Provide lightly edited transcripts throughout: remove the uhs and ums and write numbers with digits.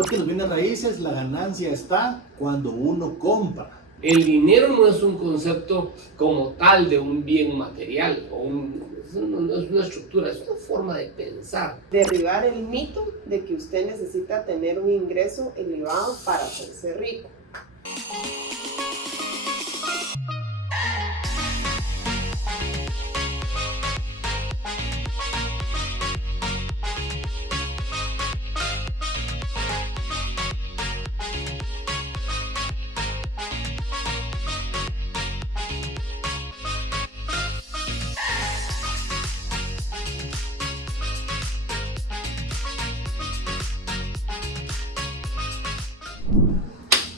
podcast de los bienes raíces, la ganancia está cuando uno compra. El dinero no es un concepto como tal de un bien material, no es una estructura, es una forma de pensar. Derribar el mito de que usted necesita tener un ingreso elevado para hacerse rico.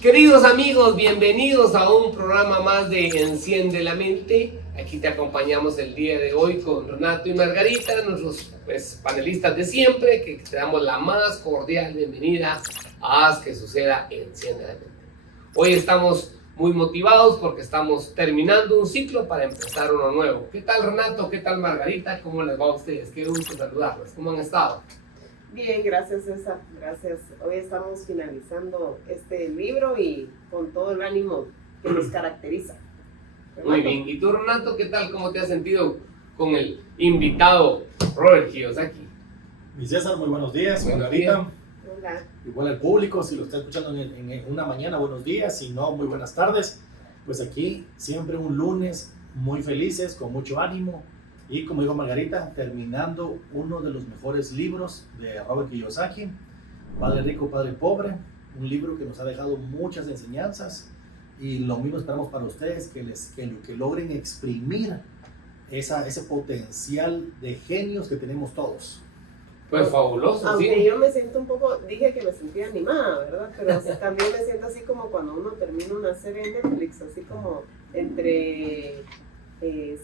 Queridos amigos, bienvenidos a un programa más de Enciende la Mente. Aquí te acompañamos el día de hoy con Renato y Margarita, nuestros panelistas de siempre, que te damos la más cordial bienvenida a Haz que suceda Enciende la Mente. Hoy estamos muy motivados porque estamos terminando un ciclo para empezar uno nuevo. ¿Qué tal Renato? ¿Qué tal Margarita? ¿Cómo les va a ustedes? Qué gusto saludarlos. ¿Cómo han estado? Bien, gracias César, gracias. Hoy estamos finalizando este libro y con todo el ánimo que nos caracteriza. Muy bien. ¿Y tú, Renato, qué tal? ¿Cómo te has sentido con el invitado Robert Kiyosaki? Mi César, muy buenos días. Buenos Margarita. Hola. Igual al público, si lo está escuchando en una mañana, buenos días, si no, muy buenas tardes. Pues aquí siempre un lunes muy felices, con mucho ánimo. Y como dijo Margarita, terminando uno de los mejores libros de Robert Kiyosaki, Padre Rico, Padre Pobre, un libro que nos ha dejado muchas enseñanzas y lo mismo esperamos para ustedes, que logren exprimir ese potencial de genios que tenemos todos. Pues fabuloso, Aunque sí. yo me siento un poco, dije que me sentía animada, ¿verdad? Pero también me siento así como cuando uno termina una serie en Netflix, así como entre...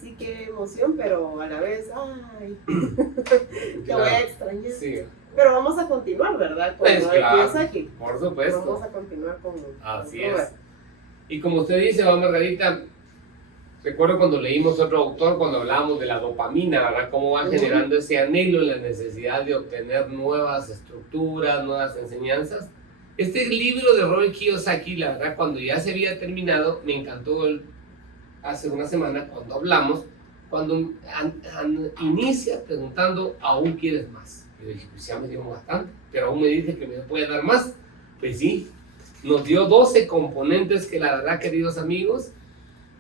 sí, qué emoción, pero a la vez, ay, te voy a extrañar. Sí. Pero vamos a continuar, ¿verdad? Con Pues lo de claro, Kiyosaki. por supuesto. Vamos a continuar con Así Robert. es. Y como usted dice, Margarita, recuerdo cuando leímos otro autor, cuando hablábamos de la dopamina, ¿verdad? Cómo va generando ese anhelo, la necesidad de obtener nuevas estructuras, nuevas enseñanzas. Este libro de Robert Kiyosaki, la verdad, cuando ya se había terminado, me encantó hace una semana cuando hablamos, cuando inicia preguntando, ¿aún quieres más? Yo dije, pues ya me dio bastante, pero aún me dice que me puede dar más. Pues sí, nos dio 12 componentes que la verdad, queridos amigos,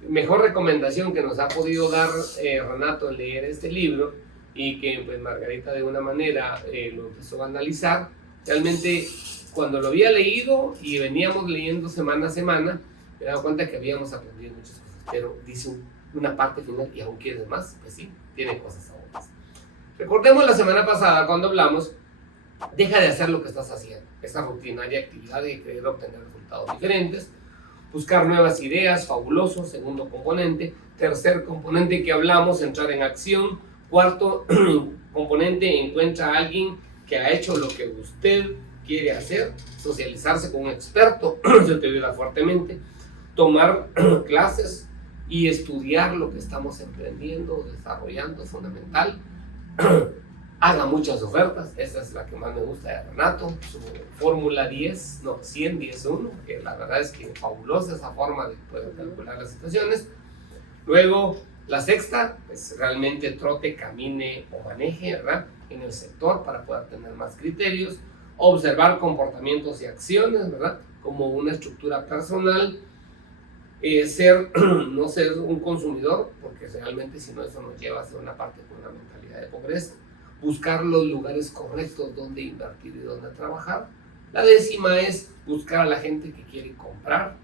mejor recomendación que nos ha podido dar Renato en leer este libro y que pues Margarita de una manera lo empezó a analizar. Realmente cuando lo había leído y veníamos leyendo semana a semana, me he dado cuenta que habíamos aprendido muchas cosas. Pero dice una parte final, y aún quieres más, pues sí, tiene cosas aún más. Recordemos la semana pasada cuando hablamos, deja de hacer lo que estás haciendo, esa rutinaria actividad de querer obtener resultados diferentes, buscar nuevas ideas, fabuloso, segundo componente. Tercer componente que hablamos, entrar en acción. Cuarto componente, encuentra a alguien que ha hecho lo que usted quiere hacer, socializarse con un experto, eso te ayuda fuertemente. Tomar clases y estudiar lo que estamos emprendiendo, desarrollando, es fundamental. Haga muchas ofertas, esa es la que más me gusta de Renato, su fórmula 10, no, 100, 10, 1, que la verdad es que fabulosa esa forma de poder calcular las situaciones. Luego, la sexta, pues realmente trote, camine o maneje, ¿verdad? En el sector para poder tener más criterios. Observar comportamientos y acciones, ¿verdad? Como una estructura personal. No ser un consumidor, porque realmente si no eso nos lleva a ser una parte con una mentalidad de pobreza. Buscar los lugares correctos donde invertir y donde trabajar. La décima es buscar a la gente que quiere comprar,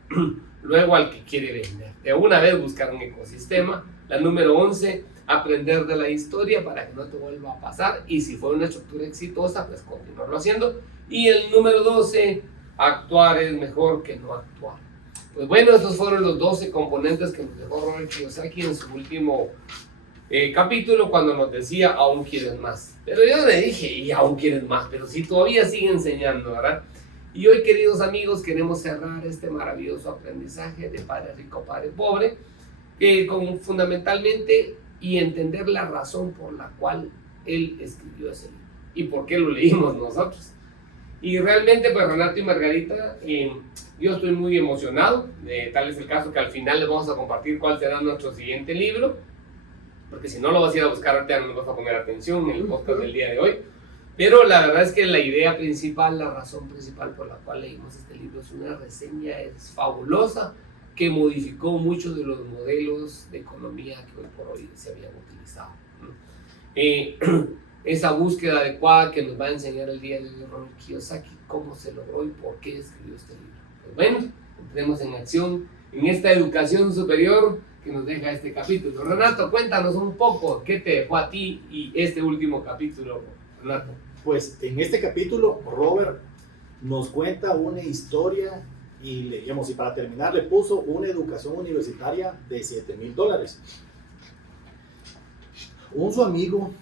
luego al que quiere vender. De una vez buscar un ecosistema. La número 11, aprender de la historia para que no te vuelva a pasar, y si fue una estructura exitosa, pues continuarlo haciendo. Y el número 12, actuar es mejor que no actuar. Pues bueno, estos fueron los 12 componentes que nos dejó Robert Kiyosaki en su último capítulo, cuando nos decía, aún quieres más. Pero yo le dije, y aún quieres más, pero si todavía sigue enseñando, ¿verdad? Y hoy, queridos amigos, queremos cerrar este maravilloso aprendizaje de Padre Rico, Padre Pobre, fundamentalmente, y entender la razón por la cual él escribió ese libro y por qué lo leímos nosotros. Y realmente, pues Renato y Margarita, yo estoy muy emocionado. Tal es el caso que al final les vamos a compartir cuál será nuestro siguiente libro, porque si no lo vas a ir a buscar ahorita no nos vas a poner atención en el podcast del día de hoy. Pero la verdad es que la idea principal, la razón principal por la cual leímos este libro es una reseña, es fabulosa, que modificó muchos de los modelos de economía que hoy por hoy se habían utilizado. Esa búsqueda adecuada que nos va a enseñar el día de hoy Robert Kiyosaki, cómo se logró y por qué escribió este libro. Pues bueno, entremos en acción en esta educación superior que nos deja este capítulo. Renato, cuéntanos un poco qué te dejó a ti y este último capítulo, Renato. Pues en este capítulo Robert nos cuenta una historia y leíamos, y para terminar le puso una educación universitaria de $7,000. Su amigo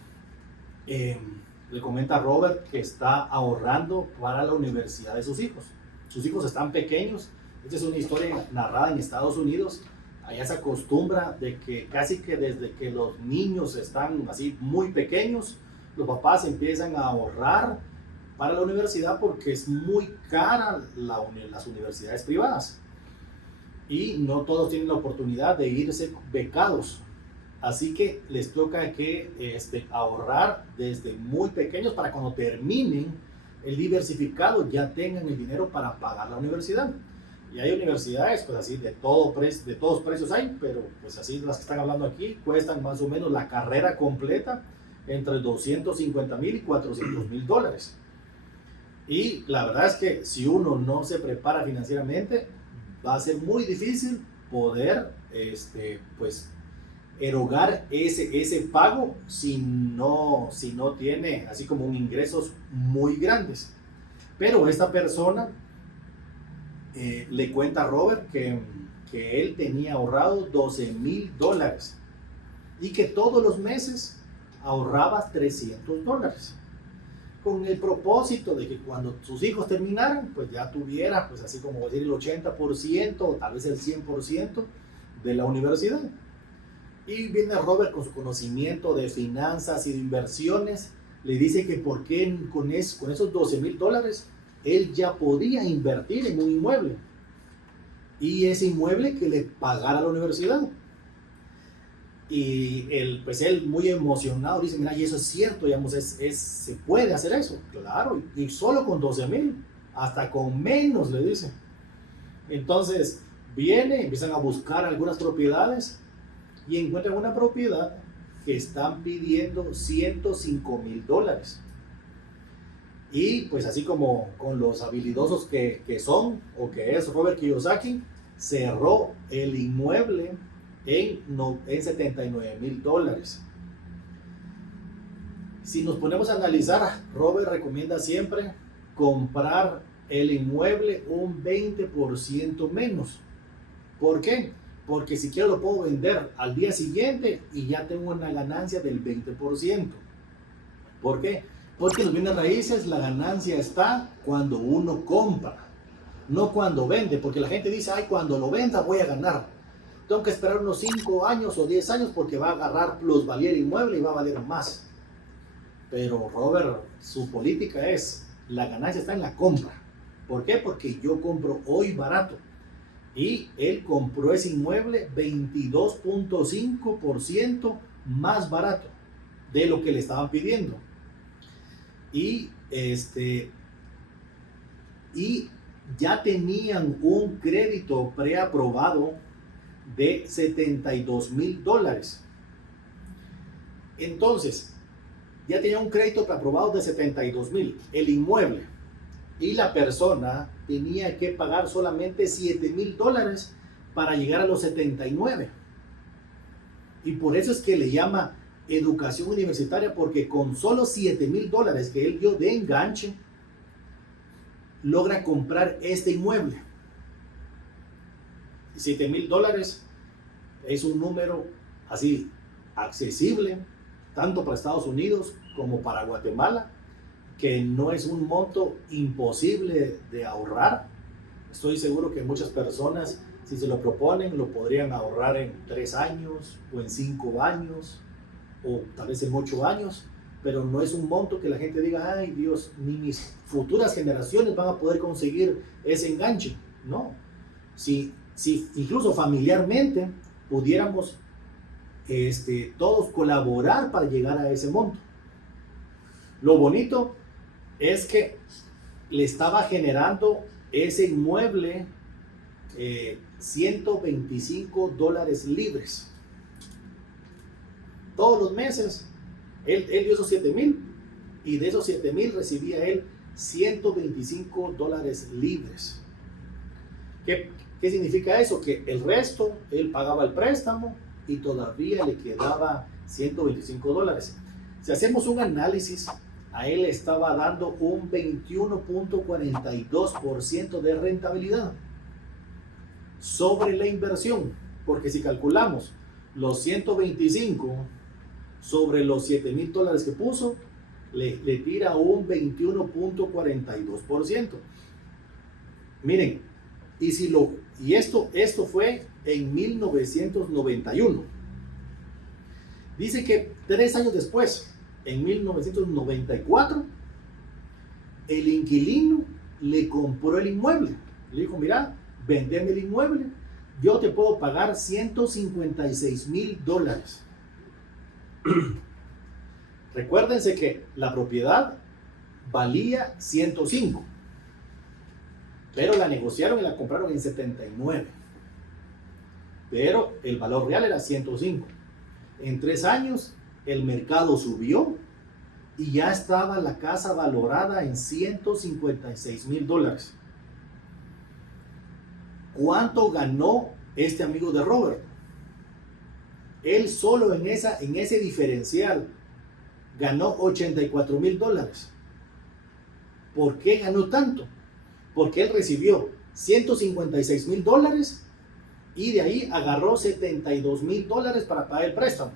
le comenta a Robert que está ahorrando para la universidad de sus hijos. Sus hijos están pequeños. Esta es una historia narrada en Estados Unidos. Allá se acostumbra de que casi que desde que los niños están así muy pequeños, los papás empiezan a ahorrar para la universidad porque es muy cara las universidades privadas y no todos tienen la oportunidad de irse becados. Así que les toca que ahorrar desde muy pequeños para cuando terminen el diversificado ya tengan el dinero para pagar la universidad. Y hay universidades, pues así, de todos precios hay, pero pues así las que están hablando aquí cuestan más o menos la carrera completa entre $250,000 y $400,000. Y la verdad es que si uno no se prepara financieramente, va a ser muy difícil poder pues erogar ese pago si no tiene así como un ingresos muy grandes. Pero esta persona le cuenta a Robert que él tenía ahorrado $12,000 y que todos los meses ahorraba $300 con el propósito de que cuando sus hijos terminaran, pues ya tuviera, pues así como decir, el 80% o tal vez el 100% de la universidad. Y viene Robert con su conocimiento de finanzas y de inversiones, le dice que por qué con esos $12,000 él ya podía invertir en un inmueble y ese inmueble que le pagara la universidad. Y él muy emocionado dice, mira, y eso es cierto, digamos, se puede hacer eso, claro, y solo con $12,000, hasta con menos, le dice. Entonces empiezan a buscar algunas propiedades y encuentran una propiedad que están pidiendo $105,000. Y pues así como con los habilidosos que son, o que es Robert Kiyosaki, cerró el inmueble en $79,000. Si nos ponemos a analizar, Robert recomienda siempre comprar el inmueble un 20% menos. ¿Por qué? Porque si quiero lo puedo vender al día siguiente y ya tengo una ganancia del 20%. ¿Por qué? Porque en los bienes raíces la ganancia está cuando uno compra, no cuando vende, porque la gente dice, ay, cuando lo venda voy a ganar. Tengo que esperar unos 5 años o 10 años porque va a agarrar plusvalía el inmueble y va a valer más. Pero Robert, su política es, la ganancia está en la compra. ¿Por qué? Porque yo compro hoy barato. Y él compró ese inmueble 22.5% más barato de lo que le estaban pidiendo. Y ya tenían un crédito preaprobado de $72,000. Entonces, ya tenía un crédito preaprobado de $72,000, el inmueble, y la persona tenía que pagar solamente $7,000 para llegar a los 79. Y por eso es que le llama educación universitaria, porque con solo $7,000 que él dio de enganche, logra comprar este inmueble. $7,000 es un número así accesible tanto para Estados Unidos como para Guatemala, que no es un monto imposible de ahorrar. Estoy seguro que muchas personas, si se lo proponen, lo podrían ahorrar en 3 años o en 5 años o tal vez en 8 años, pero no es un monto que la gente diga, ay Dios, ni mis futuras generaciones van a poder conseguir ese enganche. No, si incluso familiarmente pudiéramos todos colaborar para llegar a ese monto. Lo bonito es que le estaba generando ese inmueble $125 libres. Todos los meses, él dio esos 7,000 y de esos 7,000 recibía él $125 libres. ¿Qué significa eso? Que el resto, él pagaba el préstamo y todavía le quedaba $125. Si hacemos un análisis, a él le estaba dando un 21.42% de rentabilidad sobre la inversión, porque si calculamos los 125 sobre los $7,000 que puso, le tira un 21.42%. Miren, y esto fue en 1991. Dice que 3 años después, en 1994, el inquilino le compró el inmueble. Le dijo, mira, vendeme el inmueble, yo te puedo pagar $156,000. Recuérdense que la propiedad valía 105, pero la negociaron y la compraron en 79, pero el valor real era 105. En 3 años el mercado subió y ya estaba la casa valorada en $156,000. ¿Cuánto ganó este amigo de Robert? Él solo en ese diferencial ganó $84,000. ¿Por qué ganó tanto? Porque él recibió $156,000 y de ahí agarró $72,000 para pagar el préstamo.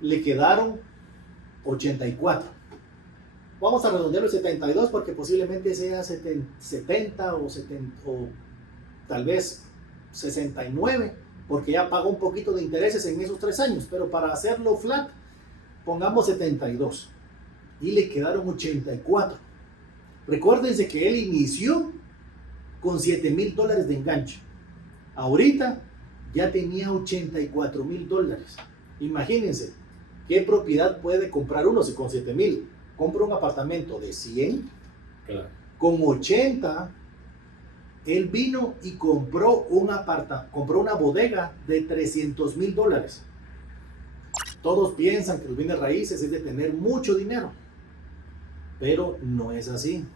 Le quedaron 84. Vamos a redondearlo a 72 porque posiblemente sea 70 o tal vez 69, porque ya pagó un poquito de intereses en esos 3 años, pero para hacerlo flat, pongamos 72 y le quedaron 84. Recuérdense que él inició con $7,000 de enganche. Ahorita ya tenía $84,000. Imagínense qué propiedad puede comprar uno si con 7,000 compra un apartamento de 100. Claro. Con 80 él vino y compró una bodega de $300,000. Todos piensan que los bienes raíces es de tener mucho dinero, pero no es así.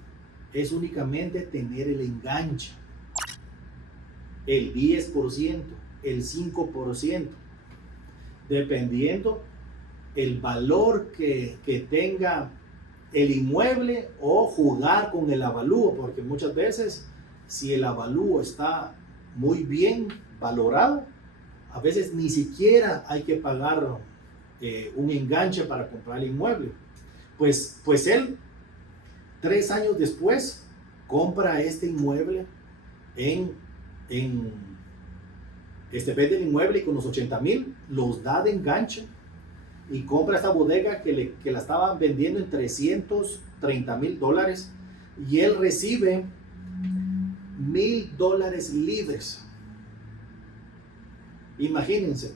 Es únicamente tener el enganche, el 10%, el 5%, dependiendo el valor que tenga el inmueble o jugar con el avalúo, porque muchas veces si el avalúo está muy bien valorado, a veces ni siquiera hay que pagar un enganche para comprar el inmueble. Pues él 3 años después compra este inmueble vende el inmueble y con los 80,000 los da de enganche y compra esta bodega que la estaban vendiendo en $330,000 y él recibe $1,000 libres. Imagínense,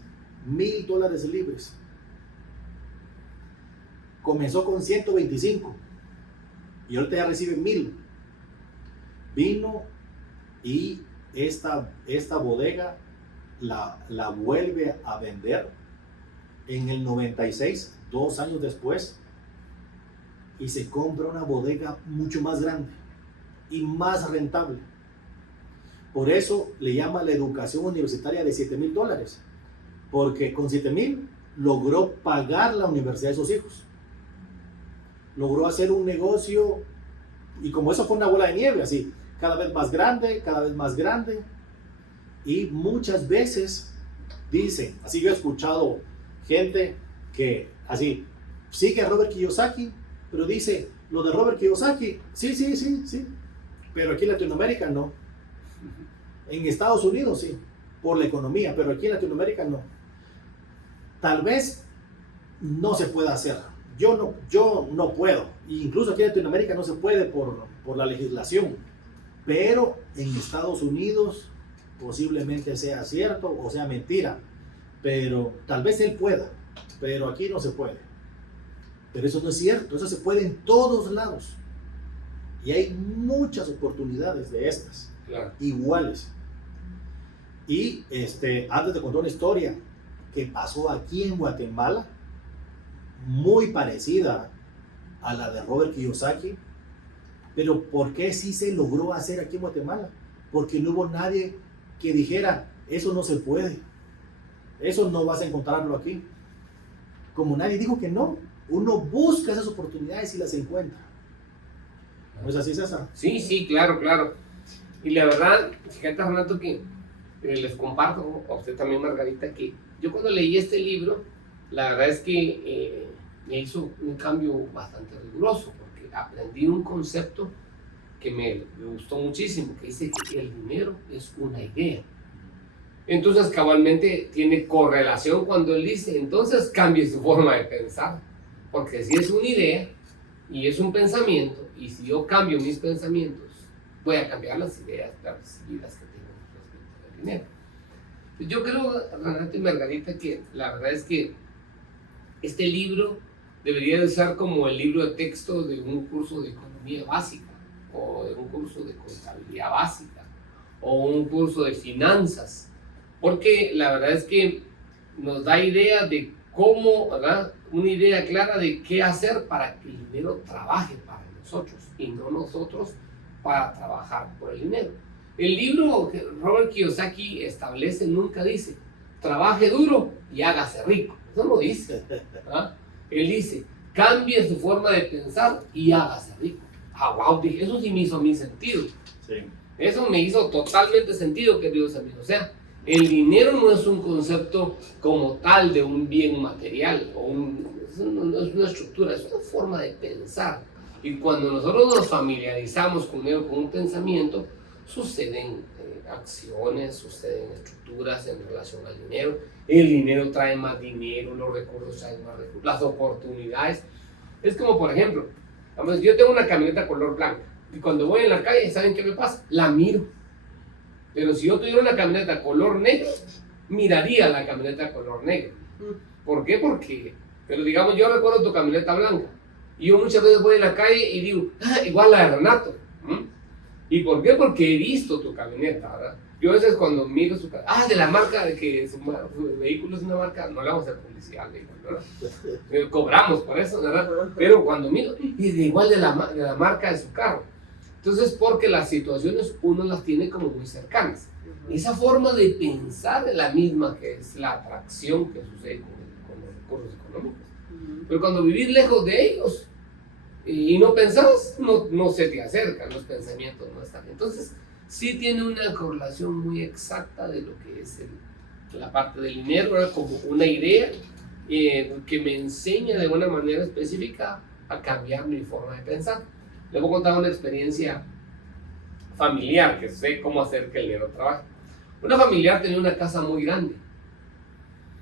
$1,000 libres. Comenzó con 125 y ahorita ya recibe 1,000. Vino y esta bodega la vuelve a vender en el 96, 2 años después, y se compra una bodega mucho más grande y más rentable. Por eso le llama la educación universitaria de $7,000, porque con 7,000 logró pagar la universidad de sus hijos. Logró hacer un negocio y como eso fue una bola de nieve, así, cada vez más grande, cada vez más grande. Y muchas veces dicen, así yo he escuchado gente que así sigue a Robert Kiyosaki, pero dice, lo de Robert Kiyosaki, sí, pero aquí en Latinoamérica no. En Estados Unidos sí, por la economía, pero aquí en Latinoamérica no. Tal vez no se pueda hacer yo no puedo, incluso aquí en Latinoamérica no se puede por la legislación, pero en Estados Unidos posiblemente sea cierto o sea mentira, pero tal vez él pueda, pero aquí no se puede. Pero eso no es cierto, eso se puede en todos lados. Y hay muchas oportunidades de estas, Claro. iguales. Y antes te conté una historia que pasó aquí en Guatemala, muy parecida a la de Robert Kiyosaki, pero ¿por qué sí se logró hacer aquí en Guatemala? Porque no hubo nadie que dijera, eso no se puede, eso no vas a encontrarlo aquí. Como nadie dijo que no, uno busca esas oportunidades y las encuentra. ¿No es así, César? Sí, sí, claro, claro. Y la verdad, fíjate, Renato, que les comparto, a usted también, Margarita, que yo cuando leí este libro, la verdad es que me hizo un cambio bastante riguroso, porque aprendí un concepto que me gustó muchísimo, que dice que el dinero es una idea. Entonces, cabalmente tiene correlación cuando él dice, entonces cambie su forma de pensar, porque si es una idea y es un pensamiento, y si yo cambio mis pensamientos, voy a cambiar las ideas percibidas que tengo respecto al dinero. Yo creo, Renato y Margarita, que la verdad es que este libro debería de ser como el libro de texto de un curso de economía básica, o de un curso de contabilidad básica, o un curso de finanzas, porque la verdad es que nos da idea de cómo, ¿verdad? Una idea clara de qué hacer para que el dinero trabaje para nosotros y no nosotros para trabajar por el dinero. El libro que Robert Kiyosaki establece nunca dice, trabaje duro y hágase rico. Eso no dice. ¿Ah? Él dice, cambie su forma de pensar y hágase rico. Ah, wow, dije, eso sí me hizo mi sentido. Sí. Eso me hizo totalmente sentido, queridos amigos. O sea, el dinero no es un concepto como tal de un bien material, no es una estructura, es una forma de pensar. Y cuando nosotros nos familiarizamos con él, con un pensamiento, suceden acciones, suceden estructuras en relación al dinero. El dinero trae más dinero, los recursos traen más recursos, las oportunidades. Es como, por ejemplo, yo tengo una camioneta color blanca y cuando voy en la calle, ¿saben qué me pasa? La miro. Pero si yo tuviera una camioneta color negro, miraría la camioneta color negro. ¿Por qué? Pero digamos, yo recuerdo tu camioneta blanca y yo muchas veces voy en la calle y digo, igual la de Renato. ¿Y por qué? Porque he visto tu camioneta, ¿verdad? Yo a veces cuando miro su camioneta, de la marca de que su vehículo es una marca, no le vamos a hacer publicidad, ¿verdad? Cobramos por eso, ¿verdad? Pero cuando miro, es igual de la marca de su carro. Entonces, porque las situaciones uno las tiene como muy cercanas. Esa forma de pensar es la misma que es la atracción que sucede con los recursos económicos. Pero cuando vivís lejos de ellos y no pensás, no se te acercan, los pensamientos no están. Entonces, sí tiene una correlación muy exacta de lo que es la parte del dinero, ¿verdad? Como una idea que me enseña de una manera específica a cambiar mi forma de pensar. Les voy a contar una experiencia familiar que sé cómo hacer que el dinero trabaje. Una familiar tenía una casa muy grande.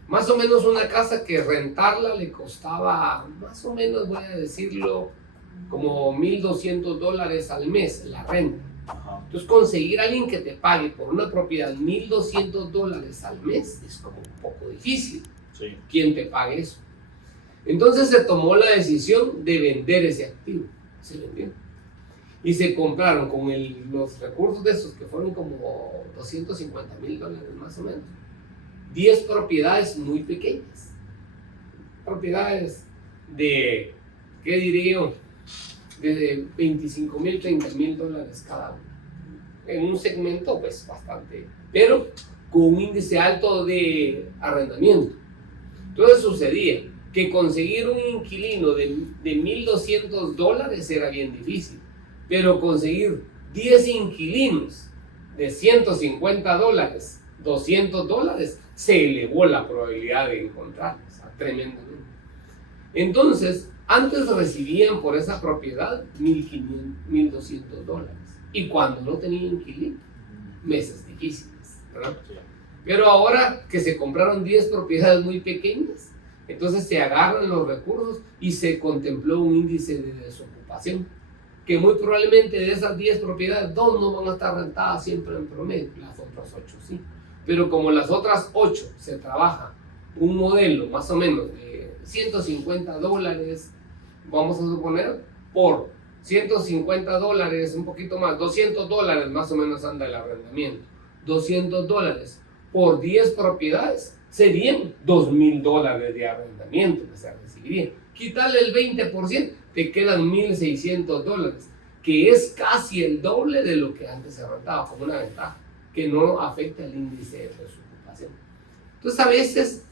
Más o menos una casa que rentarla le costaba, más o menos voy a decirlo, como $1,200 al mes la renta. Entonces conseguir a alguien que te pague por una propiedad $1,200 al mes es como un poco difícil. Sí. ¿Quién te pague eso? Entonces se tomó la decisión de vender ese activo. Se vendió. Y se compraron con los recursos de esos, que fueron como $250,000 más o menos, 10 propiedades muy pequeñas. Propiedades de, ¿qué diría yo? De $25,000, $30,000 cada una. En un segmento, pues, bastante, pero con un índice alto de arrendamiento. Entonces sucedía que conseguir un inquilino de $1,200 era bien difícil, pero conseguir 10 inquilinos de $150, $200, se elevó la probabilidad de encontrarlos tremendamente. Entonces, antes recibían por esa propiedad $1,500, $1,200, y cuando no tenían inquilino, meses difíciles, ¿verdad? Pero ahora que se compraron 10 propiedades muy pequeñas, Entonces se agarran los recursos y se contempló un índice de desocupación, que muy probablemente de esas 10 propiedades, 2 no van a estar rentadas siempre en promedio, las otras 8 sí. Pero como las otras 8 se trabaja un modelo más o menos de $150, vamos a suponer, por $150, un poquito más, $200 más o menos anda el arrendamiento. $200 por 10 propiedades serían $2,000 de arrendamiento que se recibiría. Quitarle el 20%, te quedan $1,600, que es casi el doble de lo que antes se rentaba, como una ventaja, que no afecta el índice de desocupación. Entonces, a veces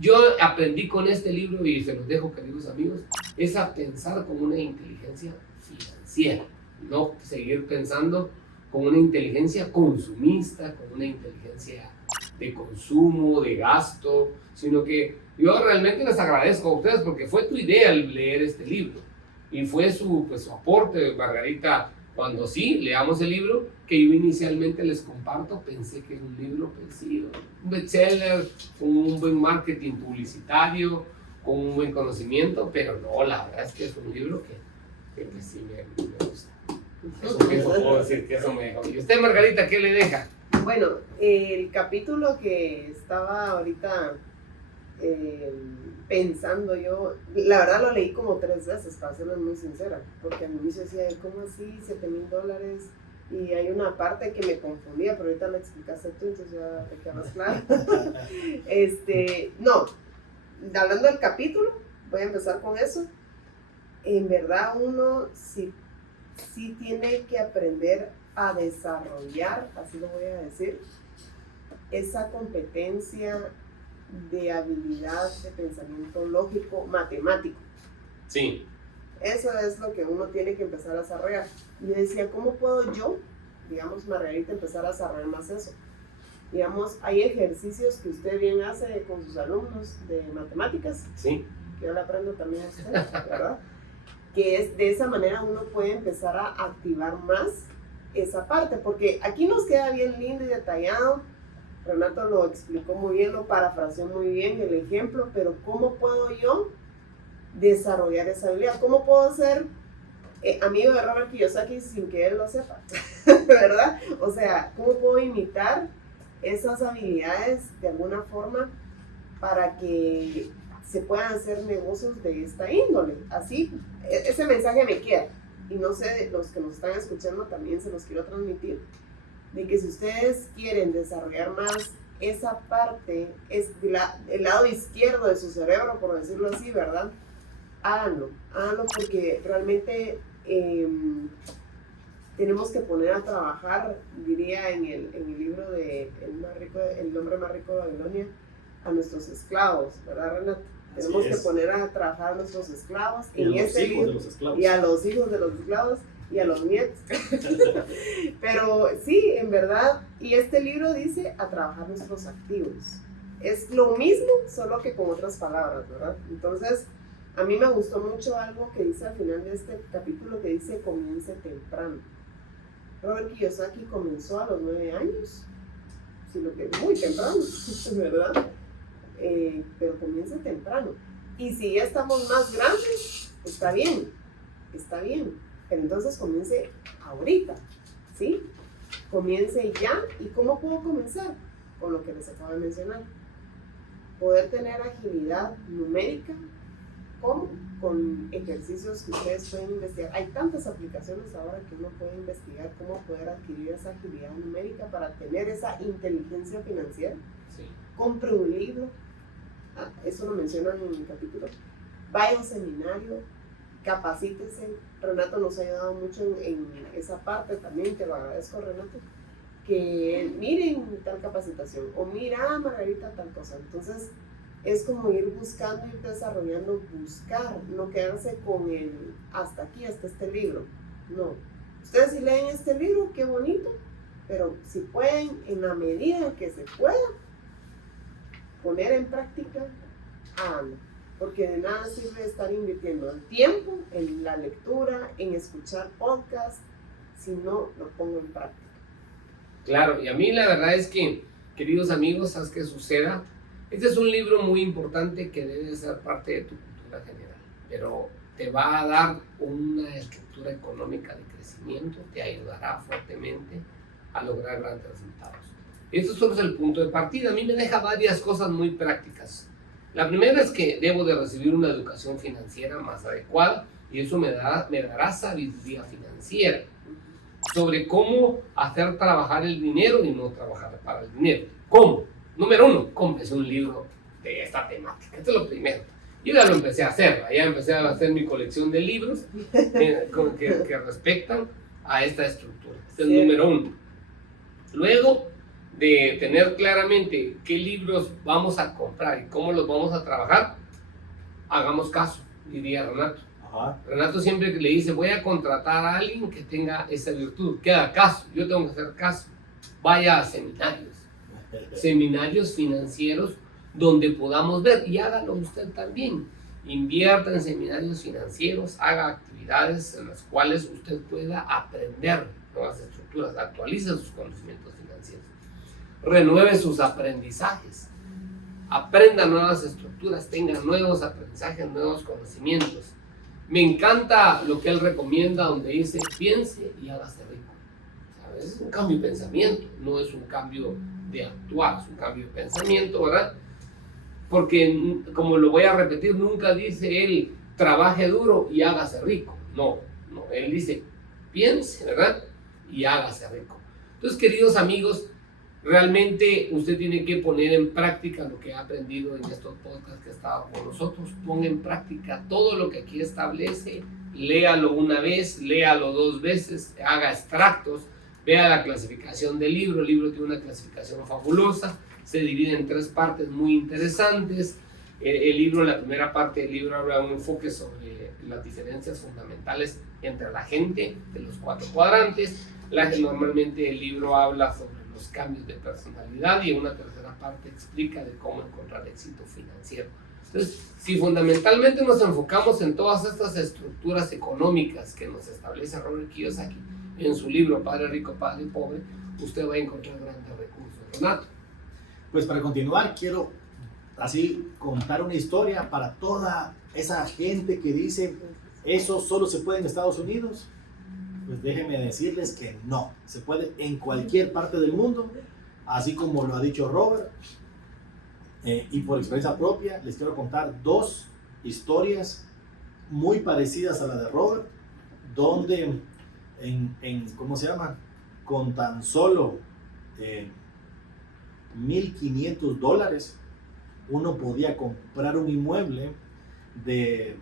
yo aprendí con este libro, y se los dejo, queridos amigos, es a pensar con una inteligencia financiera, no seguir pensando con una inteligencia consumista, con una inteligencia de consumo, de gasto, sino que yo realmente les agradezco a ustedes porque fue tu idea el leer este libro y fue su aporte, Margarita, cuando sí leamos el libro, que yo inicialmente les comparto, pensé que era un libro, un bestseller, con un buen marketing publicitario, con un buen conocimiento, pero no, la verdad es que es un libro que sí me gusta. Eso puedo decir, que eso me dejó. ¿Y usted, Margarita, qué le deja? Bueno, el capítulo que estaba ahorita pensando yo, la verdad lo leí como 3 veces, para serles muy sincera, porque al inicio decía, ¿cómo así? $7,000, y hay una parte que me confundía, pero ahorita la explicaste tú, entonces ya te queda más claro. No, hablando del capítulo, voy a empezar con eso. En verdad uno sí tiene que aprender a desarrollar, así lo voy a decir, esa competencia de habilidad de pensamiento lógico matemático. Sí. Eso es lo que uno tiene que empezar a desarrollar. Y decía, ¿cómo puedo yo, digamos, Margarita, empezar a desarrollar más eso? Digamos, hay ejercicios que usted bien hace con sus alumnos de matemáticas, sí, que yo le aprendo también a usted, ¿verdad? Que es de esa manera uno puede empezar a activar más esa parte, porque aquí nos queda bien lindo y detallado. Renato lo explicó muy bien, lo parafraseó muy bien el ejemplo, pero ¿cómo puedo yo desarrollar esa habilidad? ¿Cómo puedo ser amigo de Robert Kiyosaki sin que él lo sepa? ¿Verdad? O sea, ¿cómo puedo imitar esas habilidades de alguna forma para que se puedan hacer negocios de esta índole? Así, ese mensaje me queda. Y no sé, los que nos están escuchando también se los quiero transmitir, de que si ustedes quieren desarrollar más esa parte, es el lado izquierdo de su cerebro, por decirlo así, ¿verdad? Háganlo porque realmente tenemos que poner a trabajar, diría en el libro de El hombre más rico de Babilonia, a nuestros esclavos, ¿verdad, Renato? Tenemos que poner a trabajar a nuestros esclavos y a los hijos de los esclavos y a los nietos. Pero sí, en verdad, y este libro dice a trabajar nuestros activos. Es lo mismo, solo que con otras palabras, ¿verdad? Entonces, a mí me gustó mucho algo que dice al final de este capítulo, que dice comience temprano. Robert Kiyosaki comenzó a los 9 años, sino que muy temprano, ¿verdad? Pero comience temprano. Y si ya estamos más grandes, está bien. Pero entonces comience ahorita, ¿sí? Comience ya. ¿Y cómo puedo comenzar? Con lo que les acabo de mencionar. Poder tener agilidad numérica. ¿Cómo? Con ejercicios que ustedes pueden investigar. Hay tantas aplicaciones ahora que uno puede investigar cómo poder adquirir esa agilidad numérica para tener esa inteligencia financiera. Sí. Compre un libro. Eso lo mencionan en el capítulo. Vaya a un seminario. Capacítese. Renato nos ha ayudado mucho en esa parte también, te lo agradezco, Renato, que miren tal capacitación o mira, Margarita, tal cosa. Entonces es como ir buscando, ir desarrollando, buscar, no quedarse con el hasta aquí, hasta este libro. No, ustedes si leen este libro, qué bonito, pero si pueden, en la medida que se pueda, poner en práctica, háganlo. Porque de nada sirve estar invirtiendo el tiempo en la lectura, en escuchar podcasts, si no lo pongo en práctica. Claro, y a mí la verdad es que, queridos amigos, ¿sabes qué suceda? Este es un libro muy importante que debe ser parte de tu cultura general, pero te va a dar una estructura económica de crecimiento, te ayudará fuertemente a lograr grandes resultados. Esto solo es el punto de partida. A mí me deja varias cosas muy prácticas. La primera es que debo de recibir una educación financiera más adecuada y eso me dará sabiduría financiera sobre cómo hacer trabajar el dinero y no trabajar para el dinero. ¿Cómo? Número 1, cómprese un libro de esta temática. Esto es lo primero. Yo ya lo empecé a hacer, ya empecé a hacer mi colección de libros que respectan a esta estructura. Este es el número 1. Luego de tener claramente qué libros vamos a comprar y cómo los vamos a trabajar, hagamos caso, diría Renato. Ajá. Renato siempre le dice, voy a contratar a alguien que tenga esa virtud, que haga caso, yo tengo que hacer caso. Vaya a seminarios financieros donde podamos ver, y hágalo usted también. Invierta en seminarios financieros, haga actividades en las cuales usted pueda aprender nuevas estructuras, actualice sus conocimientos financieros, renueve sus aprendizajes, aprenda nuevas estructuras, tenga nuevos aprendizajes, nuevos conocimientos. Me encanta lo que él recomienda, donde dice, piense y hágase rico. ¿Sabes? Es un cambio de pensamiento, no es un cambio de actuar, es un cambio de pensamiento, ¿verdad? Porque, como lo voy a repetir, nunca dice él, trabaje duro y hágase rico. No, él dice, piense, ¿verdad? Y hágase rico. Entonces, queridos amigos, realmente usted tiene que poner en práctica lo que ha aprendido en estos podcasts que ha estado con nosotros. Ponga en práctica todo lo que aquí establece, léalo una vez, léalo 2 veces, haga extractos, vea la clasificación del libro. El libro tiene una clasificación fabulosa, se divide en 3 partes muy interesantes. El libro, la primera parte del libro habla de un enfoque sobre las diferencias fundamentales entre la gente de los 4 cuadrantes. Normalmente el libro habla sobre los cambios de personalidad y en una tercera parte explica de cómo encontrar éxito financiero. Entonces, si fundamentalmente nos enfocamos en todas estas estructuras económicas que nos establece Robert Kiyosaki en su libro Padre Rico, Padre Pobre, usted va a encontrar grandes recursos. Renato. Pues para continuar, quiero así contar una historia para toda esa gente que dice, eso solo se puede en Estados Unidos. Pues déjenme decirles que no, se puede en cualquier parte del mundo, así como lo ha dicho Robert. Y por experiencia propia, les quiero contar 2 historias muy parecidas a la de Robert, donde ¿cómo se llama? Con tan solo $1,500, uno podía comprar un inmueble de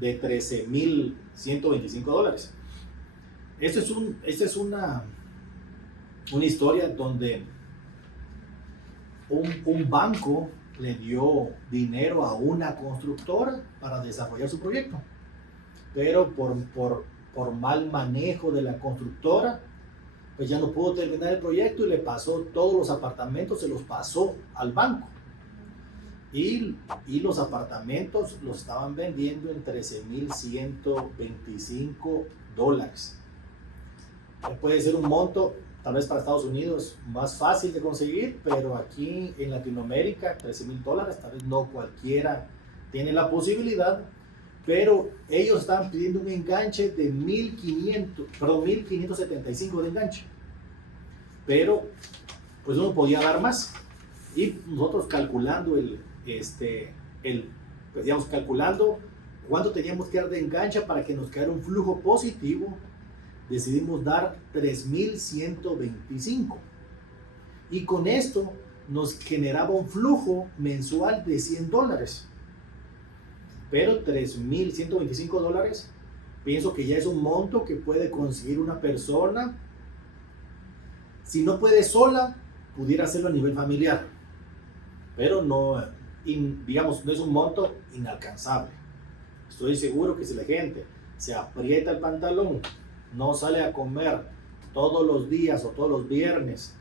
$13,125. Esta es una historia donde un banco le dio dinero a una constructora para desarrollar su proyecto, pero por mal manejo de la constructora, pues ya no pudo terminar el proyecto y le pasó todos los apartamentos, se los pasó al banco. Y los apartamentos los estaban vendiendo en $13,125. Puede ser un monto, tal vez para Estados Unidos, más fácil de conseguir, pero aquí en Latinoamérica, $13,000, tal vez no cualquiera tiene la posibilidad, pero ellos estaban pidiendo un enganche de $1,575 de enganche. Pero, pues uno podía dar más. Y nosotros calculando pues digamos, calculando cuánto teníamos que dar de enganche para que nos quedara un flujo positivo, decidimos dar $3,125. Y con esto nos generaba un flujo mensual de $100. Pero $3,125, pienso que ya es un monto que puede conseguir una persona. Si no puede sola, pudiera hacerlo a nivel familiar. Pero no, digamos, no es un monto inalcanzable. Estoy seguro que si la gente se aprieta el pantalón, no sale a comer todos los días o todos los viernes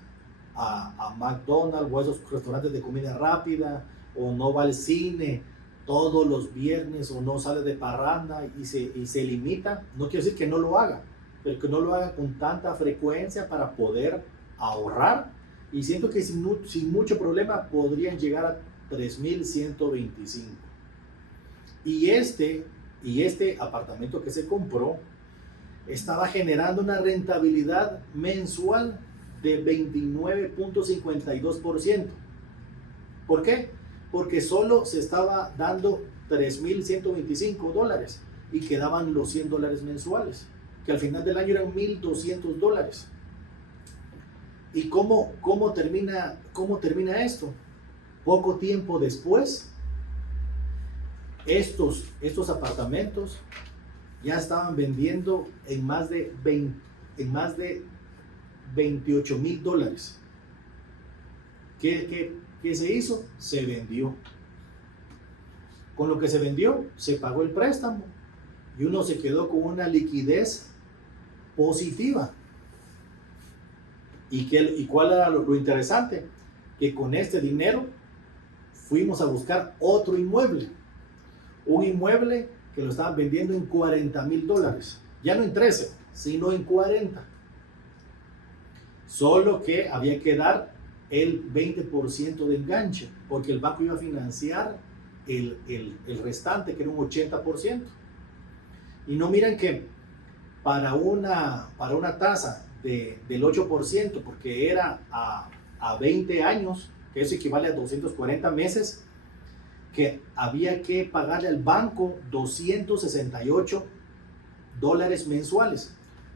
a McDonald's o esos restaurantes de comida rápida, o no va al cine todos los viernes, o no sale de parranda y se limita, no quiere decir que no lo haga, pero que no lo haga con tanta frecuencia para poder ahorrar y siento que sin mucho problema podrían llegar a 3.125. Y este apartamento que se compró estaba generando una rentabilidad mensual de 29.52%. ¿Por qué? Porque solo se estaba dando $3.125 y quedaban los $100 mensuales, que al final del año eran $1.200. ¿Y cómo termina esto? Poco tiempo después, estos apartamentos ya estaban vendiendo en más de $28,000. ¿Qué se hizo? Se vendió. Con lo que se vendió, se pagó el préstamo y uno se quedó con una liquidez positiva. ¿Y cuál era lo interesante? Que con este dinero fuimos a buscar otro inmueble. Un inmueble que lo estaban vendiendo en $40,000. Ya no en 13, sino en 40. Solo que había que dar el 20% de enganche, porque el banco iba a financiar el restante, que era un 80%. Y no miren que para una tasa del 8%, porque era a 20 años, que eso equivale a 240 meses, que había que pagarle al banco $268 mensuales,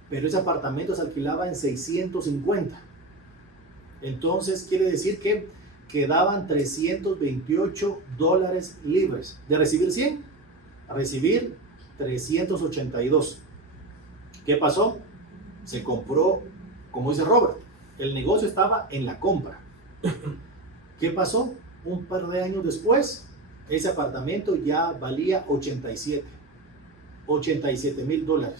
pero ese apartamento se alquilaba en 650. Entonces quiere decir que quedaban $328 libres. De recibir 100 a recibir 382. ¿Qué pasó? Se compró, como dice Robert, el negocio estaba en la compra. ¿Qué pasó? Un par de años después, ese apartamento ya valía $87,000.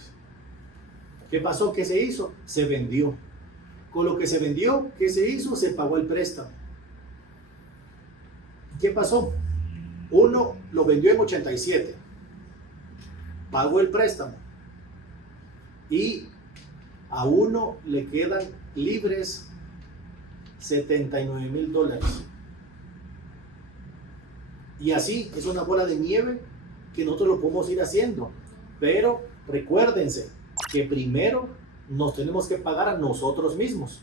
¿Qué pasó? ¿Qué se hizo? Se vendió. Con lo que se vendió, ¿qué se hizo? Se pagó el préstamo. ¿Qué pasó? Uno lo vendió en 87, pagó el préstamo y a uno le quedan libres $79,000. Y así es una bola de nieve que nosotros lo podemos ir haciendo. Pero recuérdense que primero nos tenemos que pagar a nosotros mismos.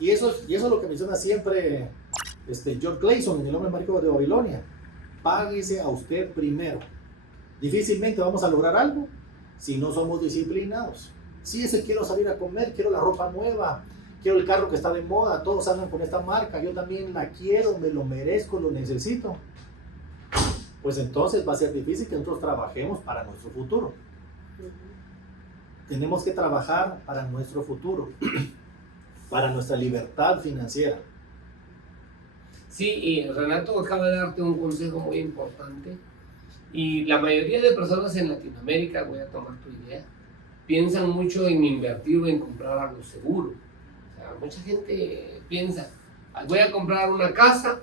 Y eso es lo que menciona siempre John Clayson en El hombre mágico de Babilonia. Páguese a usted primero. Difícilmente vamos a lograr algo si no somos disciplinados. Si es el quiero salir a comer, quiero la ropa nueva, quiero el carro que está de moda, todos andan con esta marca, yo también la quiero, me lo merezco, lo necesito. Pues entonces va a ser difícil que nosotros trabajemos para nuestro futuro. Tenemos que trabajar para nuestro futuro, para nuestra libertad financiera. Sí, y Renato acaba de darte un consejo muy importante. Y la mayoría de personas en Latinoamérica, voy a tomar tu idea, piensan mucho en invertir o en comprar algo seguro. O sea, mucha gente piensa, voy a comprar una casa,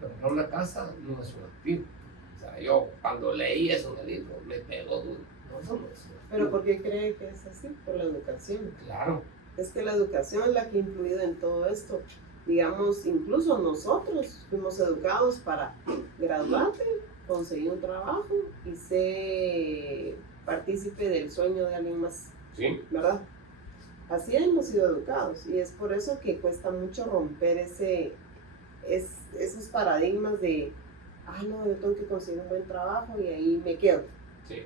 pero comprar una casa no es un activo. O sea, yo cuando leí eso en el libro me pegó duro. No, eso no es un activo. ¿Pero por qué cree que es así? Por la educación. Claro. Es que la educación es la que ha influido en todo esto. Digamos, incluso nosotros fuimos educados para graduarte, conseguir un trabajo y ser partícipe del sueño de alguien más. Sí. ¿Verdad? Así hemos sido educados y es por eso que cuesta mucho romper esos paradigmas de, no, yo tengo que conseguir un buen trabajo y ahí me quedo. Sí.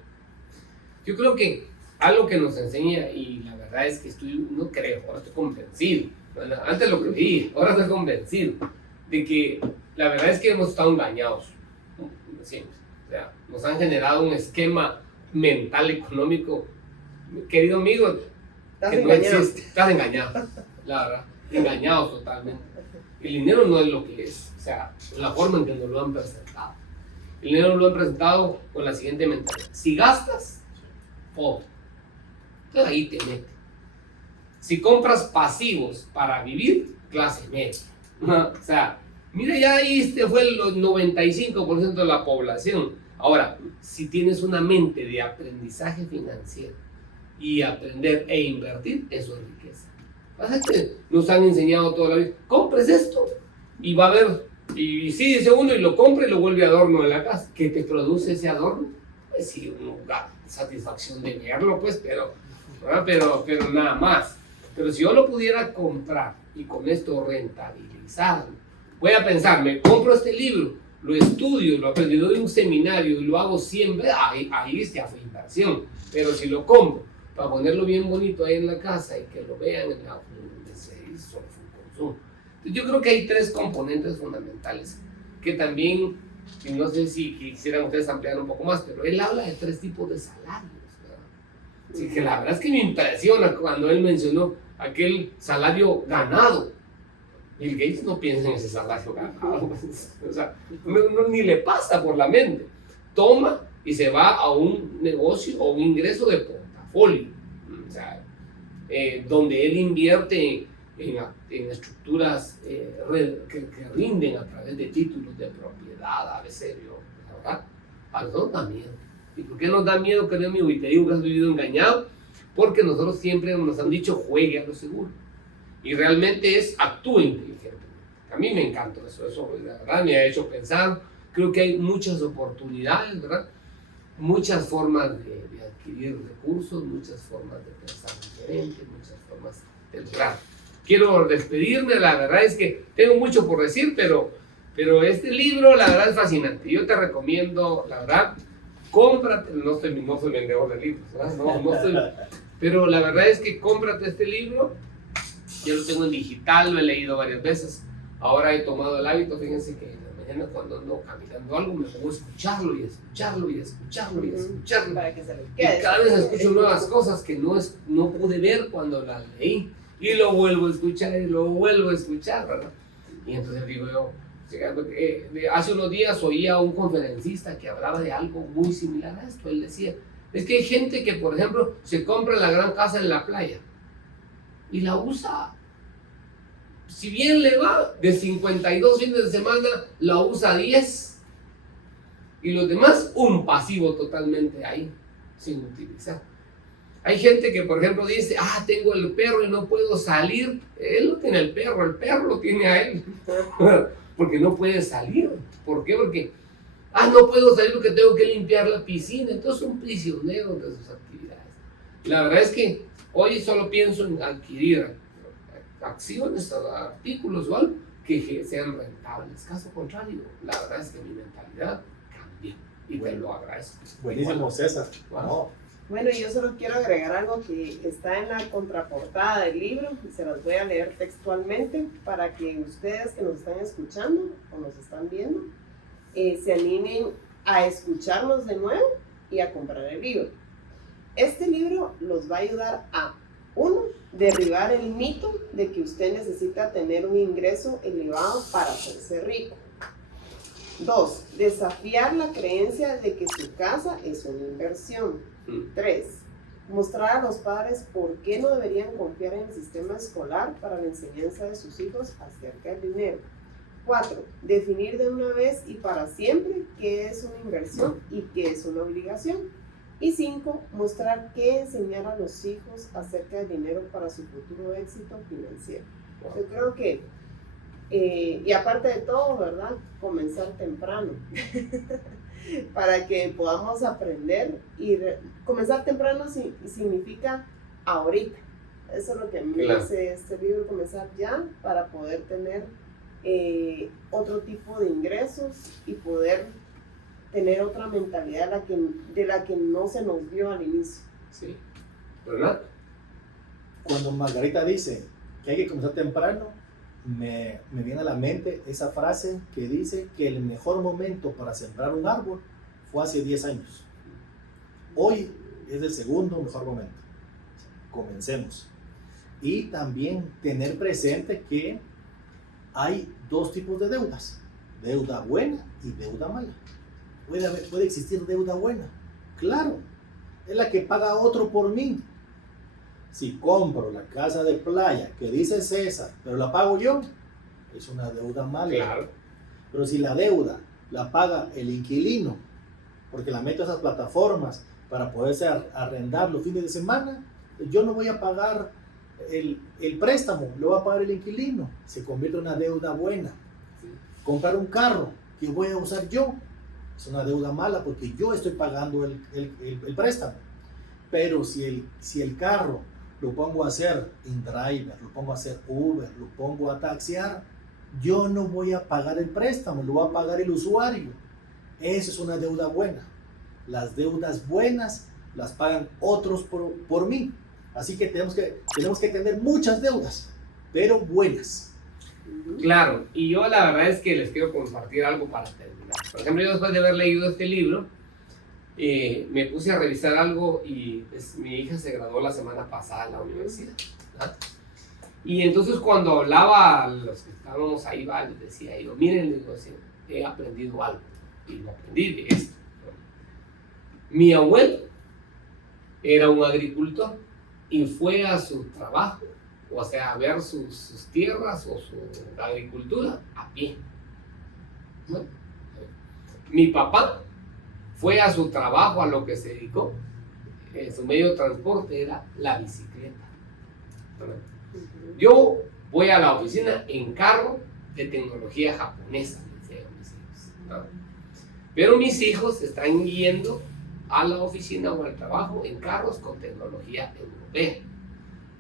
Yo creo que algo que nos enseña, y la verdad es que no creo, ahora estoy convencido, bueno, antes lo creí, ahora estoy convencido, de que la verdad es que hemos estado engañados, siempre. O sea, nos han generado un esquema mental, económico, querido amigo, que no existe. Estás engañado, la verdad, engañados totalmente. El dinero no es lo que es, o sea, la forma en que nos lo han presentado. El dinero nos lo han presentado con la siguiente mentalidad: si gastas, pobre. Entonces ahí te metes. Si compras pasivos para vivir, clase media. O sea, mira, ya ahí fue el 95% de la población. Ahora, si tienes una mente de aprendizaje financiero y aprender e invertir, eso es riqueza. La gente nos han enseñado toda la vida, compres esto y va a ver, y sí dice uno y lo compra y lo vuelve adorno de la casa. ¿Qué te produce ese adorno? Pues sí, una satisfacción de verlo, pues, pero nada más. Pero si yo lo pudiera comprar y con esto rentabilizarlo, voy a pensar, me compro este libro, lo estudio, lo aprendo de un seminario y lo hago 100 veces, ahí ya fue inversión. Pero si lo compro para ponerlo bien bonito ahí en la casa y que lo vean en la se hizo un consumo. Entonces, yo creo que hay 3 componentes fundamentales que también, y no sé si quisieran ustedes ampliar un poco más, pero él habla de 3 tipos de salarios, ¿verdad? Así que la verdad es que me impresiona cuando él mencionó aquel salario ganado. Bill Gates no piensa en ese salario ganado, o sea, ni le pasa por la mente. Toma y se va a un negocio o un ingreso de portafolio, o sea, donde él invierte en estructuras que rinden a través de títulos de propiedad, a veces, ¿verdad? A nosotros nos da miedo. ¿Y por qué nos da miedo, querido amigo? Y te digo que has vivido engañado, porque nosotros siempre nos han dicho juegue a lo seguro. Y realmente actúe inteligentemente. A mí me encanta eso, la verdad me ha hecho pensar. Creo que hay muchas oportunidades, ¿verdad? Muchas formas de adquirir recursos, muchas formas de pensar diferente, muchas formas de lograr. Quiero despedirme, la verdad es que tengo mucho por decir, pero este libro, la verdad, es fascinante. Yo te recomiendo, la verdad, cómprate, no soy vendedor de libros, ¿verdad? No soy, pero la verdad es que cómprate este libro. Yo lo tengo en digital, lo he leído varias veces. Ahora he tomado el hábito, fíjense que en la mañana cuando ando caminando algo me pongo a escucharlo y escucharlo y escucharlo y escucharlo. Para que se le quede. Y cada vez escucho nuevas cosas que no pude ver cuando las leí. Y lo vuelvo a escuchar y lo vuelvo a escuchar, ¿verdad? Y entonces digo yo, hace unos días oía a un conferencista que hablaba de algo muy similar a esto. Él decía, es que hay gente que, por ejemplo, se compra la gran casa en la playa y la usa, si bien le va, de 52 fines de semana, la usa 10 y los demás un pasivo totalmente ahí, sin utilizar. Hay gente que, por ejemplo, dice, tengo el perro y no puedo salir. Él no tiene el perro lo tiene a él, porque no puede salir. ¿Por qué? Porque, no puedo salir porque tengo que limpiar la piscina. Entonces son prisioneros de sus actividades. La verdad es que hoy solo pienso en adquirir acciones, artículos o algo que sean rentables. Caso contrario, la verdad es que mi mentalidad cambia y te lo agradezco. Buenísimo, César. Wow. Bueno, yo solo quiero agregar algo que está en la contraportada del libro y se las voy a leer textualmente para que ustedes que nos están escuchando o nos están viendo se animen a escucharnos de nuevo y a comprar el libro. Este libro los va a ayudar a, 1, derribar el mito de que usted necesita tener un ingreso elevado para hacerse rico. 2, desafiar la creencia de que su casa es una inversión. 3, mostrar a los padres por qué no deberían confiar en el sistema escolar para la enseñanza de sus hijos acerca del dinero. 4, definir de una vez y para siempre qué es una inversión y qué es una obligación. Y 5, mostrar qué enseñar a los hijos acerca del dinero para su futuro éxito financiero. Yo creo que, y aparte de todo, ¿verdad? Comenzar temprano. Para que podamos aprender y comenzar temprano significa ahorita. Eso es lo que a mí me hace este libro, comenzar ya para poder tener otro tipo de ingresos y poder tener otra mentalidad de la que no se nos dio al inicio. Sí, ¿verdad? Cuando Margarita dice que hay que comenzar temprano, me viene a la mente esa frase que dice que el mejor momento para sembrar un árbol fue hace 10 años. Hoy es el segundo mejor momento. Comencemos. Y también tener presente que hay 2 tipos de deudas: deuda buena y deuda mala. Puede existir deuda buena, claro, es la que paga otro por mí. Si compro la casa de playa que dice César, pero la pago yo, es una deuda mala. Claro. Pero si la deuda la paga el inquilino, porque la meto a esas plataformas para poderse arrendar los fines de semana, yo no voy a pagar el préstamo lo va a pagar el inquilino, se convierte en una deuda buena. Comprar un carro que voy a usar yo es una deuda mala porque yo estoy pagando el préstamo. Pero si el carro lo pongo a hacer InDriver, lo pongo a hacer Uber, lo pongo a taxiar, yo no voy a pagar el préstamo, lo va a pagar el usuario. Eso es una deuda buena. Las deudas buenas las pagan otros por mí. Así que tenemos que tener muchas deudas, pero buenas. Claro, y yo la verdad es que les quiero compartir algo para terminar. Por ejemplo, yo después de haber leído este libro, me puse a revisar algo y mi hija se graduó la semana pasada en la universidad, ¿verdad? Y entonces cuando hablaba a los que estábamos ahí, les decía yo, miren, les digo, he aprendido algo y lo aprendí de esto. Mi abuelo era un agricultor y fue a su trabajo, o sea, a ver sus tierras o su agricultura a pie, ¿no? Mi papá fue a su trabajo, a lo que se dedicó, su medio de transporte era la bicicleta. Yo voy a la oficina en carro de tecnología japonesa, les digo a mis hijos, ¿no? Pero mis hijos están yendo a la oficina o al trabajo en carros con tecnología europea.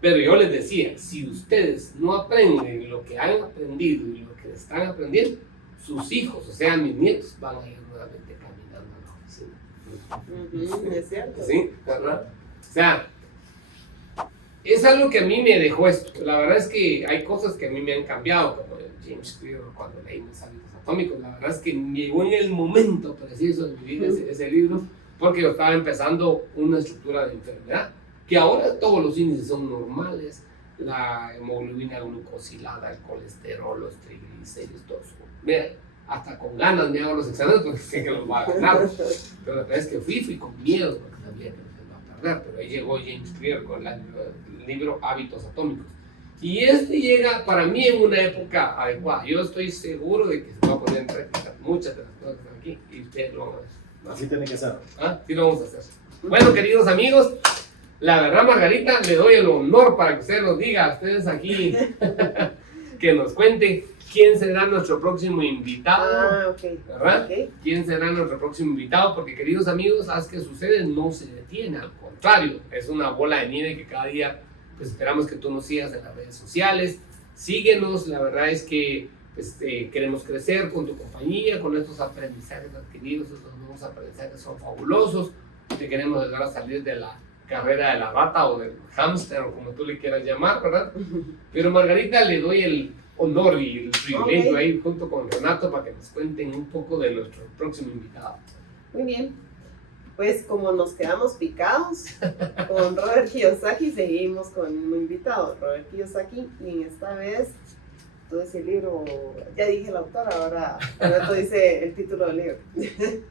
Pero yo les decía, si ustedes no aprenden lo que han aprendido y lo que están aprendiendo, sus hijos, o sea, mis nietos, van a ir nuevamente caminando a la oficina. Es cierto. ¿Sí? ¿Verdad? O sea, es algo que a mí me dejó esto. La verdad es que hay cosas que a mí me han cambiado, como James Clear cuando leímos Hábitos Atómicos. La verdad es que llegó en el momento preciso de mi vida ese libro, porque yo estaba empezando una estructura de enfermedad, que ahora todos los índices son normales, la hemoglobina glucosilada, el colesterol, los triglicéridos, todo eso. Mira, hasta con ganas me hago los exámenes porque sé que los va a ganar. Pero la verdad es que fui con miedo porque sabía que los iba a perder. Pero ahí llegó James Clear con el libro Hábitos Atómicos. Y este llega para mí en una época adecuada. Yo estoy seguro de que se va a poner en práctica muchas de las cosas que están aquí y ustedes lo van a ver, ¿no? Así tiene que ser. ¿Ah? Sí lo vamos a hacer. Bueno, queridos amigos, la verdad, Margarita, le doy el honor para que usted nos diga a ustedes aquí, que nos cuente quién será nuestro próximo invitado. Okay. ¿Verdad? Okay. ¿Quién será nuestro próximo invitado? Porque, queridos amigos, haz que sucede, no se detiene, al contrario, es una bola de nieve que cada día, pues esperamos que tú nos sigas en las redes sociales, síguenos, la verdad es que pues, queremos crecer con tu compañía, con estos aprendizajes adquiridos, estos nuevos aprendizajes son fabulosos, te queremos ayudar a salir de la carrera de la rata o del hámster o como tú le quieras llamar, ¿verdad? Pero Margarita, le doy el honor y el privilegio ahí junto con Renato para que nos cuenten un poco de nuestro próximo invitado. Muy bien, pues como nos quedamos picados con Robert Kiyosaki, seguimos con un invitado, Robert Kiyosaki, y en esta vez tú dices el libro, ya dije el autor, ahora Renato dice el título del libro.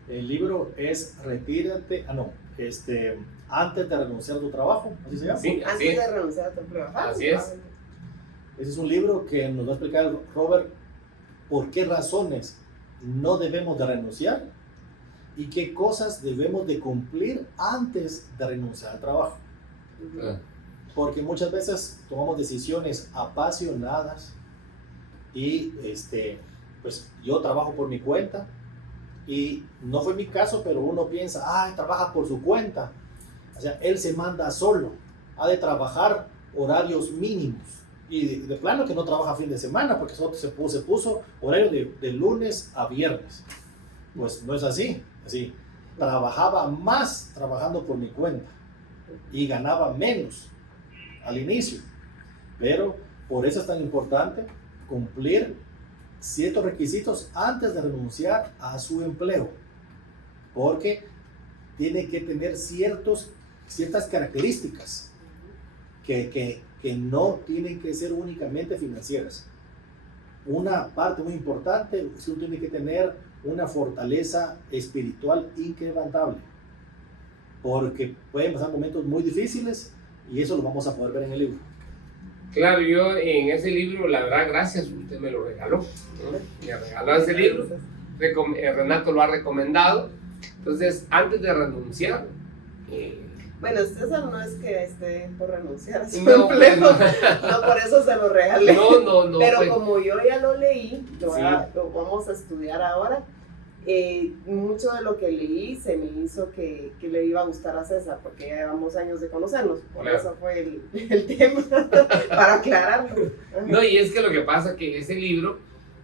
El libro es Retírate, antes de renunciar a tu trabajo, ¿así se llama? Sí, así Antes es. de renunciar a tu empleo. Así es. Ese es un libro que nos va a explicar Robert por qué razones no debemos de renunciar y qué cosas debemos de cumplir antes de renunciar al trabajo. Porque muchas veces tomamos decisiones apasionadas y pues yo trabajo por mi cuenta y no fue mi caso, pero uno piensa, trabaja por su cuenta. O sea, él se manda solo, ha de trabajar horarios mínimos. Y de plano que no trabaja fin de semana, porque solo se puso horario de lunes a viernes. Pues no es así. Trabajaba más trabajando por mi cuenta y ganaba menos al inicio. Pero por eso es tan importante cumplir ciertos requisitos antes de renunciar a su empleo. Porque tiene que tener ciertas características que no tienen que ser únicamente financieras. Una parte muy importante, usted tiene que tener una fortaleza espiritual inquebrantable, porque pueden pasar momentos muy difíciles y eso lo vamos a poder ver en el libro. Claro, yo en ese libro, la verdad, gracias, usted me lo regaló, ¿no? Me regaló ese libro, Renato lo ha recomendado. Entonces, antes de renunciar, Bueno, César no es que esté por renunciar a su No, empleo, no. no por eso se lo regalé. No. Pero pues, como yo ya lo leí, lo Sí. vamos a estudiar ahora, mucho de lo que leí se me hizo que le iba a gustar a César, porque ya llevamos años de conocernos, por Claro. eso fue el tema, para aclararlo. No, y es que lo que pasa que ese libro,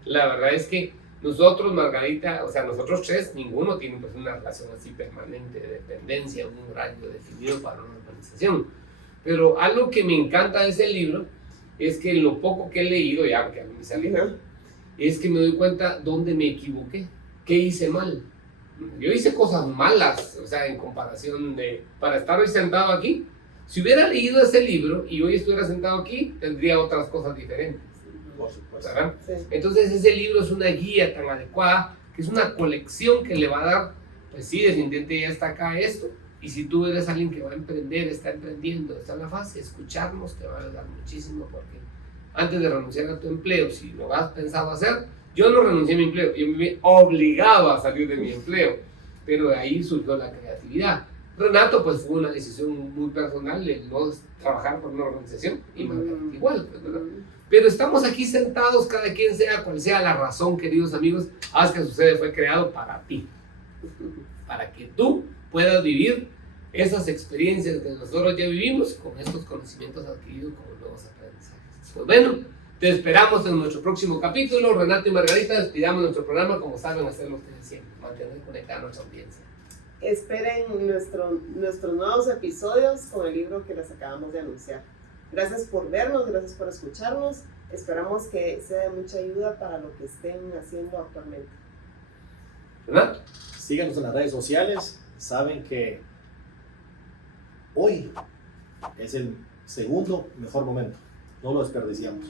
la verdad es que nosotros, Margarita, o sea, nosotros tres, ninguno tiene pues una relación así permanente de dependencia, un horario definido para una organización. Pero algo que me encanta de ese libro es que lo poco que he leído, ya que a mí me salió, Ajá. es que me doy cuenta dónde me equivoqué, qué hice mal. Yo hice cosas malas, o sea, en comparación de, para estar hoy sentado aquí, si hubiera leído ese libro y hoy estuviera sentado aquí, tendría otras cosas diferentes, Por supuesto. ¿verdad? Sí. Entonces ese libro es una guía tan adecuada, que es una colección que le va a dar, pues sí, definitivamente ya está acá esto, y si tú eres alguien que va a emprender, está emprendiendo, está en la fase, escucharnos te va a ayudar muchísimo, porque antes de renunciar a tu empleo, si lo has pensado hacer, yo no renuncié a mi empleo, yo me vi obligado a salir de mi empleo, pero de ahí surgió la creatividad. Renato, pues fue una decisión muy personal de no trabajar por una organización, y Margarita igual, pues, ¿verdad? Pero estamos aquí sentados, cada quien sea cual sea la razón, queridos amigos, Haz que Sucede fue creado para ti, para que tú puedas vivir esas experiencias que nosotros ya vivimos con estos conocimientos adquiridos como nuevos aprendizajes. Pues bueno, te esperamos en nuestro próximo capítulo. Renato y Margarita, despidamos nuestro programa como saben hacer lo que siempre, mantener conectada a nuestra audiencia. Esperen nuestros nuevos episodios con el libro que les acabamos de anunciar. Gracias por vernos, gracias por escucharnos. Esperamos que sea de mucha ayuda para lo que estén haciendo actualmente. Renato. Síganos en las redes sociales. Saben que hoy es el segundo mejor momento. No lo desperdiciamos.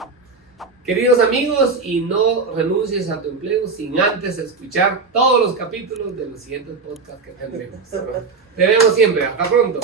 Queridos amigos, y no renuncies a tu empleo sin antes escuchar todos los capítulos de los siguientes podcasts que tendremos. Te vemos siempre. Hasta pronto.